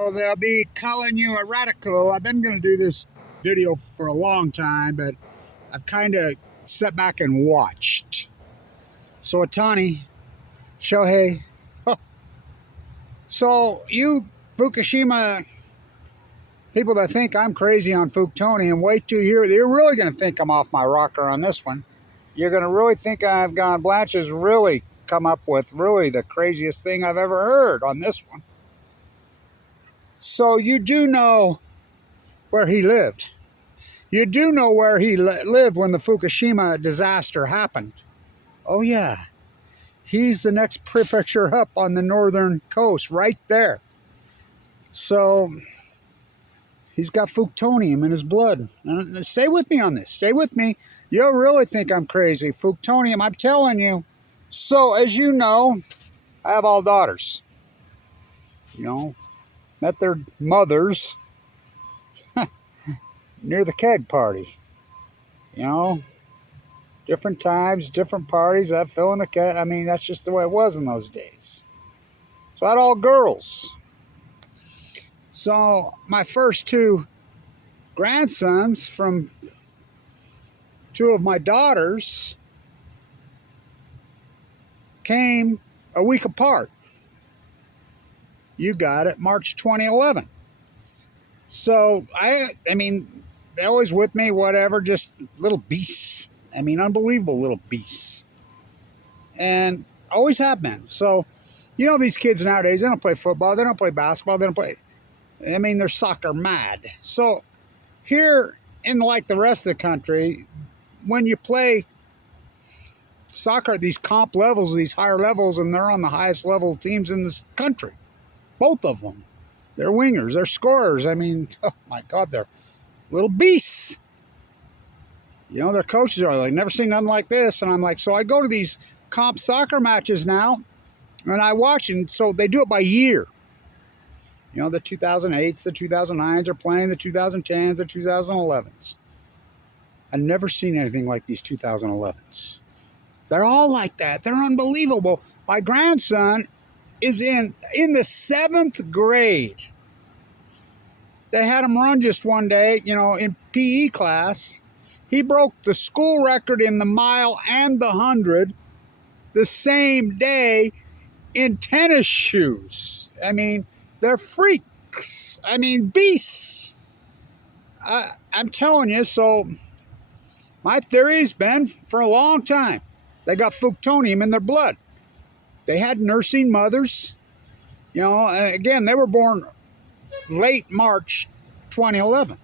Oh, they'll be calling you a radical. I've been going to do this video for a long time, but I've kind of sat back and watched. So Ohtani, Shohei. So you Fukushima people that think I'm crazy on Fuktonium, wait till you're really going to think I'm off my rocker on this one. You're going to really think I've gone. Blanch has really come up with really the craziest thing I've ever heard on this one. So you do know where he lived. You do know where he lived when the Fukushima disaster happened. Oh yeah, he's the next prefecture up on the northern coast, right there. So he's got Fuktonium in his blood. Stay with me on this. Stay with me. You'll really think I'm crazy. Fuktonium, I'm telling you. So as you know, I have all daughters. You know, met their mothers near the keg party. You know, different times, different parties. That fill in the keg. I mean, that's just the way it was in those days. So I had all girls. So my first two grandsons from two of my daughters came a week apart. You got it, March 2011. So I mean, they're always with me, whatever, just little beasts. I mean, unbelievable little beasts. And always have been. So, you know, these kids nowadays, they don't play football, they don't play basketball, they don't play, I mean, they're soccer mad. So here in like the rest of the country, when you play soccer at these comp levels, these higher levels, and they're on the highest level teams in this country, both of them, they're wingers, they're scorers. I mean, oh my God, they're little beasts. You know, their coaches are like, never seen nothing like this. And I'm like, so I go to these comp soccer matches now, and I watch, and so they do it by year. You know, the 2008s, the 2009s are playing, the 2010s, the 2011s. I've never seen anything like these 2011s. They're all like that. They're unbelievable. My grandson is in the 7th grade. They had him run just one day, you know, in PE class. He broke the school record in the mile and the 100 the same day in tennis shoes. I mean, they're freaks. I mean, beasts. I'm telling you, so my theory's been for a long time, they got Fuktonium in their blood. They had nursing mothers. You know, again, they were born late March 2011.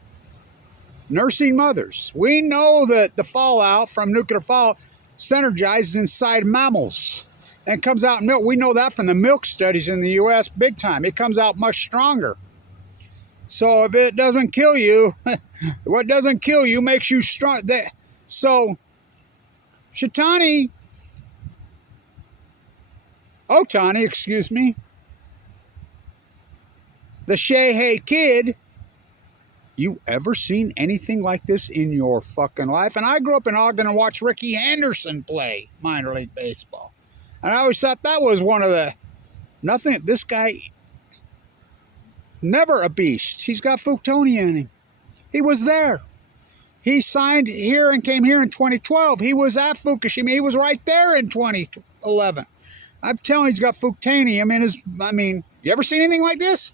Nursing mothers. We know that the fallout from nuclear fallout synergizes inside mammals and comes out in milk. We know that from the milk studies in the U.S. big time. It comes out much stronger. So if it doesn't kill you, what doesn't kill you makes you strong. So Ohtani, excuse me, the Shohei kid, you ever seen anything like this in your fucking life? And I grew up in Ogden and watched Ricky Henderson play minor league baseball. And I always thought that was one of the, this guy, never a beast. He's got Fuktonium in him. He was there. He signed here and came here in 2012. He was at Fukushima. He was right there in 2011. I'm telling you, he's got Fuktonium in his, I mean, you ever seen anything like this?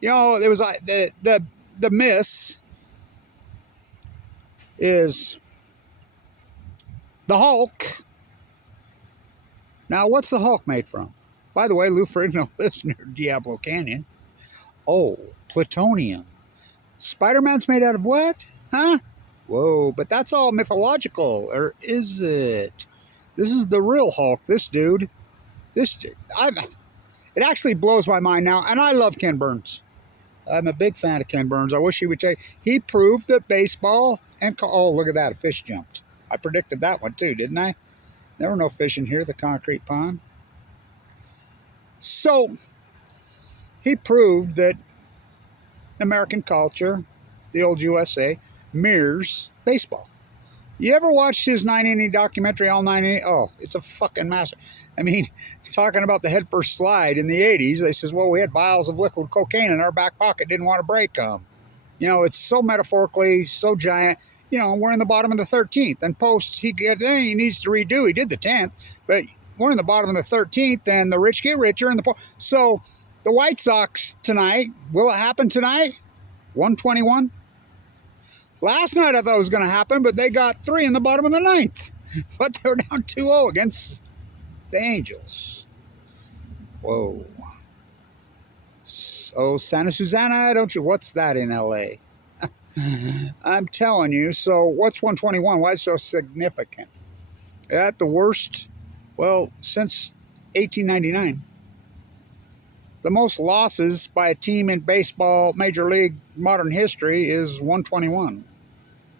You know, there was like the miss is the Hulk. Now, what's the Hulk made from? By the way, Lou Ferrigno lives near Diablo Canyon. Oh, plutonium. Spider-Man's made out of what? Huh? Whoa, but that's all mythological, or is it? This is the real Hulk, this dude. It actually blows my mind now, and I love Ken Burns. I'm a big fan of Ken Burns. I wish he would take. He proved that baseball and oh, look at that, a fish jumped. I predicted that one too, didn't I? There were no fish in here, the concrete pond. So he proved that American culture, the old USA, mirrors baseball. You ever watched his 9-inning documentary, all 9 innings? Oh, it's a fucking master. I mean, talking about the headfirst slide in the 80s, they says, well, we had vials of liquid cocaine in our back pocket, didn't want to break them. You know, it's so metaphorically, so giant. You know, we're in the bottom of the 13th. And he needs to redo. He did the 10th, but we're in the bottom of the 13th, and the rich get richer. And so the White Sox tonight, will it happen tonight? 121? Last night I thought it was going to happen, but they got 3 in the bottom of the 9th. But they were down 2-0 against the Angels. Whoa. So Santa Susana, don't you? What's that in L.A.? I'm telling you. So what's 121? Why is it so significant? At the worst, well, since 1899. The most losses by a team in baseball, Major League modern history is 121.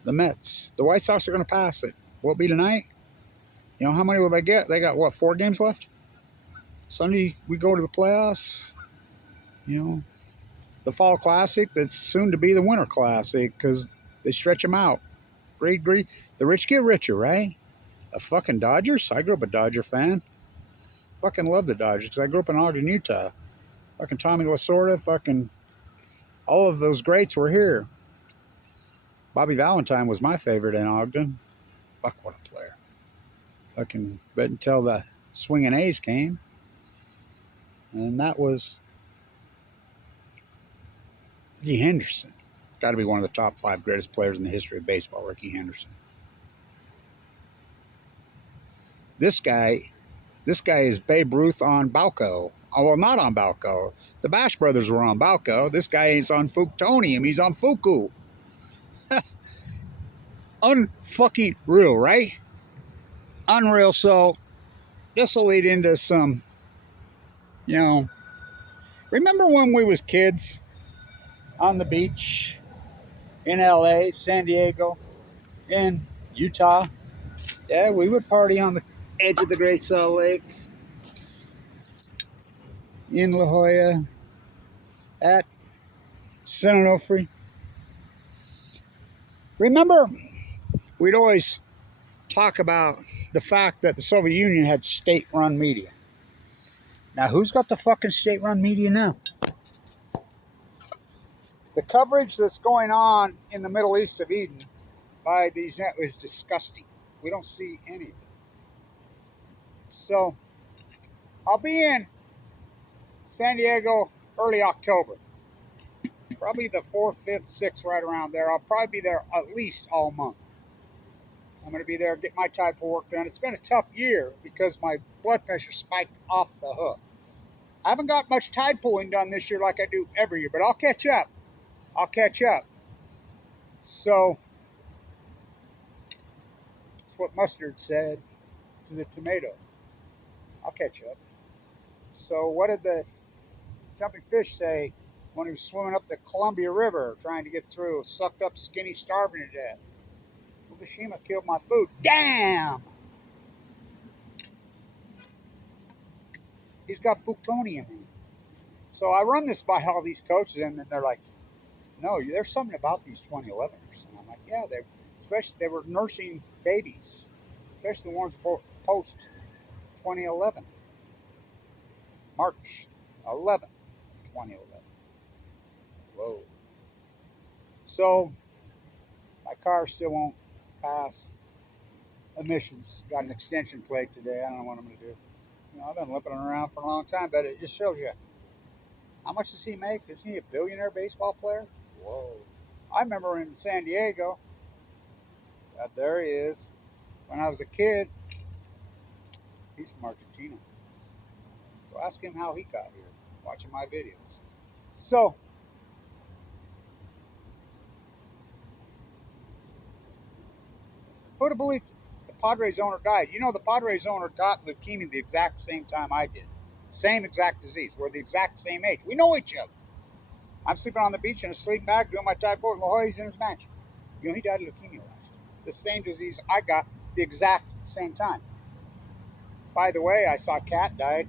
The Mets. The White Sox are going to pass it. Will it be tonight? You know, how many will they get? They got, what, 4 games left? Sunday, we go to the playoffs. You know, the Fall Classic that's soon to be the Winter Classic because they stretch them out. The rich get richer, right? The fucking Dodgers? I grew up a Dodger fan. Fucking love the Dodgers because I grew up in Ogden, Utah. Fucking Tommy Lasorda, fucking all of those greats were here. Bobby Valentine was my favorite in Ogden. Fuck, what a player. Fucking, but until the swinging A's came. And that was Ricky Henderson. Got to be one of the top 5 greatest players in the history of baseball, Ricky Henderson. This guy is Babe Ruth on Balco. Oh, well, not on Balco. The Bash Brothers were on Balco. This guy is on Fuktonium. He's on Fuku. Unfucking real, right? Unreal. So this will lead into some, you know, remember when we was kids on the beach in LA, San Diego, in Utah? Yeah, we would party on the edge of the Great Salt Lake, in La Jolla, at San Onofre. Remember, we'd always talk about the fact that the Soviet Union had state-run media. Now, who's got the fucking state-run media now? The coverage that's going on in the Middle East of Eden by these net is disgusting. We don't see any of it. So, I'll be in San Diego early October. Probably the 4th, 5th, 6th, right around there. I'll probably be there at least all month. I'm going to be there, get my type of work done. It's been a tough year because my blood pressure spiked off the hook. I haven't got much tide pulling done this year like I do every year, but I'll catch up. So, that's what Mustard said to the tomato. I'll catch up. So, what did the jumping fish say when he was swimming up the Columbia River trying to get through? Sucked up, skinny, starving to death. Fukushima killed my food. Damn! He's got Fuktonium in it. So I run this by all these coaches, and they're like, no, there's something about these 2011ers. And I'm like, yeah, they were nursing babies, especially the ones post 2011. March 11, 2011. Whoa. So my car still won't pass emissions. Got an extension plate today. I don't know what I'm going to do. You know, I've been limping around for a long time, but it just shows you. How much does he make? Is he a billionaire baseball player? Whoa. I remember in San Diego, there he is. When I was a kid, he's from Argentina. So ask him how he got here, watching my videos. So, who would have believed the Padres owner died? You know, the Padres owner got leukemia the exact same time I did. Same exact disease. We're the exact same age. We know each other. I'm sleeping on the beach in a sleeping bag doing my type board, and La Jolla's in his mansion. You know, he died of leukemia last year. The same disease I got the exact same time. By the way, I saw a cat died.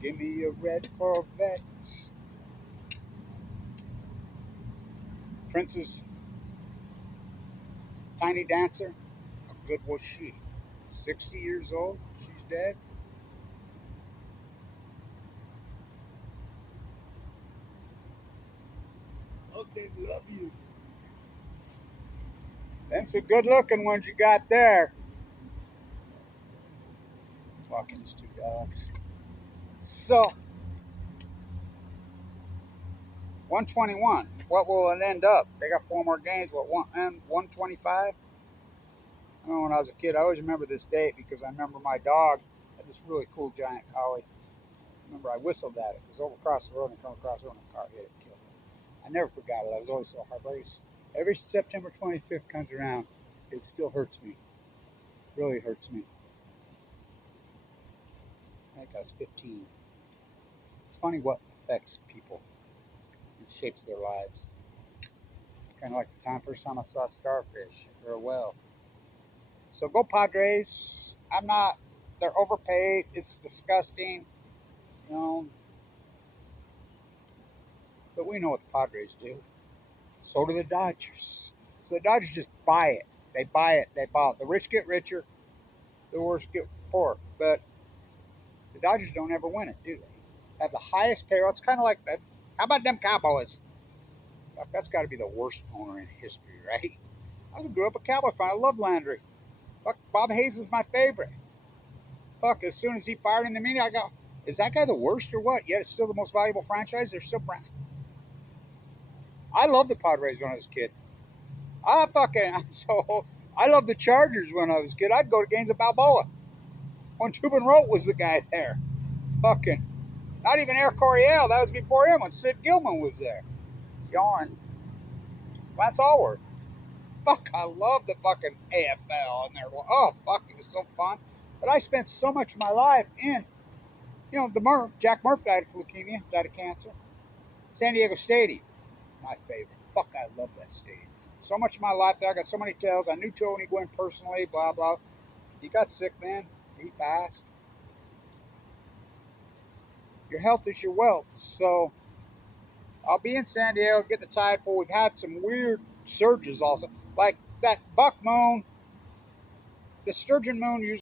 Give me a red Corvette. Princess Tiny Dancer. How good was she? 60 years old. She's dead. Oh, they love you. Them some good looking ones you got there. Talking these two dogs. So, 121. What will it end up? They got 4 more games. What, 125? I remember when I was a kid, I always remember this date because I remember my dog had this really cool giant collie. I remember I whistled at it. It was over across the road and come across the road and a car hit it and killed it. I never forgot it. I was always so heartbroken. Every September 25th comes around, it still hurts me. Really hurts me. I think I was 15. It's funny what affects people and shapes their lives. Kind of like the first time I saw starfish or a whale. So go Padres. I'm not. They're overpaid. It's disgusting. You know, but we know what the Padres do. So do the Dodgers. So the Dodgers just buy it. They buy it. They buy it. The rich get richer. The worst get poorer. But the Dodgers don't ever win it, do they? Have the highest payroll. It's kind of like that. How about them Cowboys? Fuck, that's got to be the worst owner in history, right? I grew up a Cowboy fan. I love Landry. Fuck, Bob Hayes was my favorite. Fuck, as soon as he fired in the media, I go, is that guy the worst or what? Yet it's still the most valuable franchise. They're still brand. I loved the Padres when I was a kid. I loved the Chargers when I was a kid. I'd go to games at Balboa when Tubin Rote was the guy there. Fucking, not even Air Coryell. That was before him when Sid Gilman was there. Yarn. Lance Allworth. Fuck, I love the fucking AFL. And they're, oh, fuck, it was so fun. But I spent so much of my life in, the Murph. Jack Murph died of leukemia, died of cancer. San Diego Stadium, my favorite. Fuck, I love that stadium. So much of my life there. I got so many tales. I knew Tony Gwynn personally, blah, blah. He got sick then. He passed. Your health is your wealth. So I'll be in San Diego, get the tide pool. We've had some weird surges also. Like that buck moon, the sturgeon moon usually